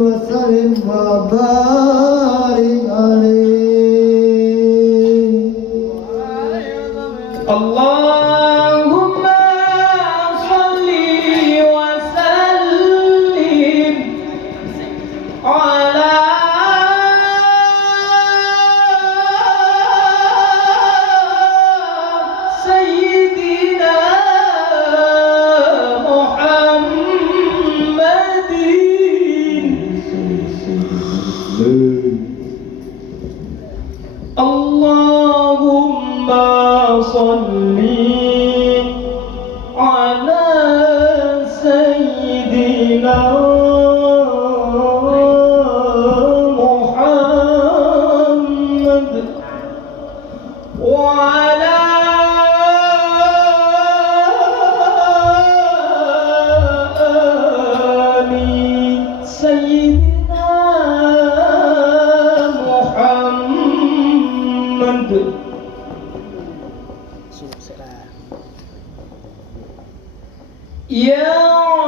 وسلم وبارك عليه اللهم صل وسلم على سيدنا محمد اللهم صل على سيدنا محمد وعلى آل سيدنا محمد يا